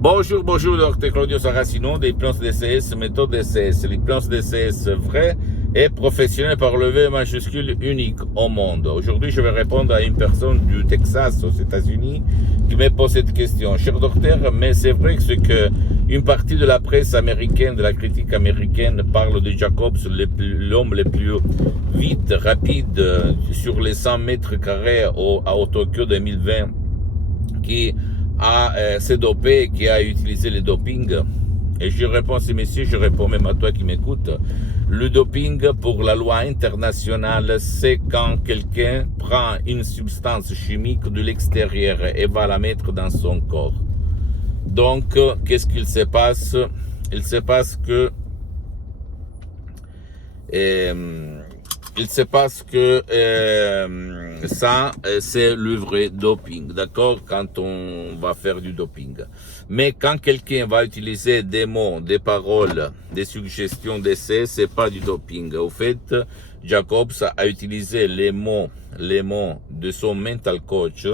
Bonjour, bonjour, docteur Claudio Saracino, des plans DCS, méthode DCS. Les plans DCS vrais et professionnels par le V majuscule unique au monde. Aujourd'hui, je vais répondre à une personne du Texas, aux États-Unis, qui me pose cette question. Cher docteur, mais c'est vrai que ce que une partie de la presse américaine, de la critique américaine, parle de Jacobs, l'homme le plus vite, rapide, sur les 100 mètres carrés à Tokyo 2020, qui s'est dopé, qui a utilisé le doping. Et je réponds à ces messieurs, je réponds même à toi qui m'écoutes. Le doping, pour la loi internationale, c'est quand quelqu'un prend une substance chimique de l'extérieur et va la mettre dans son corps. Donc, qu'est-ce qu'il se passe? Il se passe que ça, c'est le vrai doping, d'accord, quand on va faire du doping. Mais quand quelqu'un va utiliser des mots, des paroles, des suggestions d'essai, c'est pas du doping. Au fait, Jacobs a utilisé les mots de son mental coach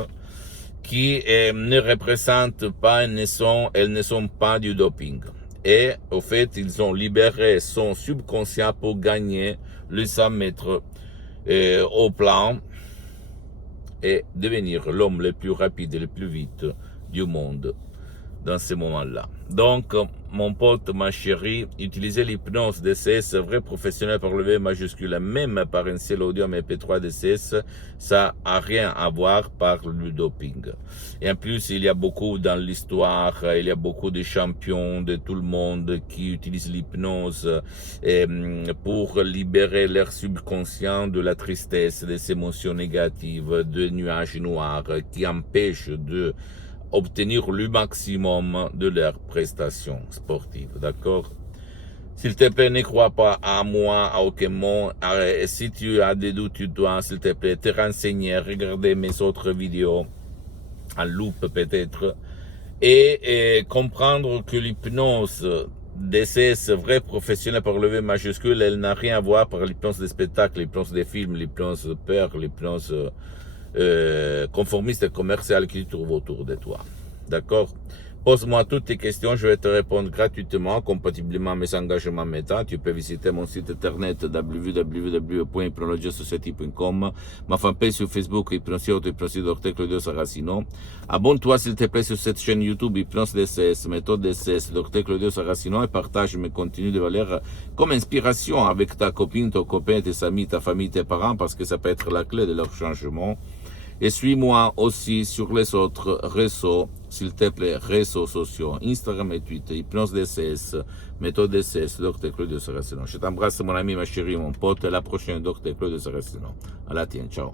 qui ne représentent pas, elles ne sont pas du doping. Et au fait, ils ont libéré son subconscient pour gagner les 100 mètres au plan et devenir l'homme le plus rapide et le plus vite du monde dans ce moment-là. Donc, mon pote, ma chérie, utiliser l'hypnose DCS, vrai professionnel par le V majuscule, même par un seul audio MP3 DCS, ça a rien à voir par le doping. Et en plus, il y a beaucoup dans l'histoire, il y a beaucoup de champions de tout le monde qui utilisent l'hypnose pour libérer leur subconscient de la tristesse, des émotions négatives, de nuages noirs qui empêchent de obtenir le maximum de leurs prestations sportives, d'accord? S'il te plaît, ne crois pas à moi, à aucun mot. Si tu as des doutes, tu dois, s'il te plaît, te renseigner, regarder mes autres vidéos, en loupe peut-être, et comprendre que l'hypnose DCS, vrai professionnel par le V majuscule, elle n'a rien à voir par l'hypnose des spectacles, l'hypnose des films, l'hypnose de peur, l'hypnose conformiste et commercial qui trouve autour de toi. D'accord? Pose-moi toutes tes questions, je vais te répondre gratuitement, compatiblement à mes engagements méta. Tu peux visiter mon site internet www.hypnologiasociety.com, ma fanpage sur Facebook, Hypnosie Dr Claudio Saracino. Abonne-toi s'il te plaît sur cette chaîne YouTube, Hypnose DCS, méthode DCS, Dr Claudio Saracino, et partage mes contenus de valeur comme inspiration avec ta copine, ton copain, tes amis, ta famille, tes parents, parce que ça peut être la clé de leur changement. Et suis-moi aussi sur les autres réseaux, s'il te plaît, réseaux sociaux, Instagram et Twitter, Hypnose DCS, méthode DCS, Dr Claudio Saracino. Je t'embrasse mon ami, ma chérie, mon pote, à la prochaine, Dr Claudio Saracino. À la tienne, ciao.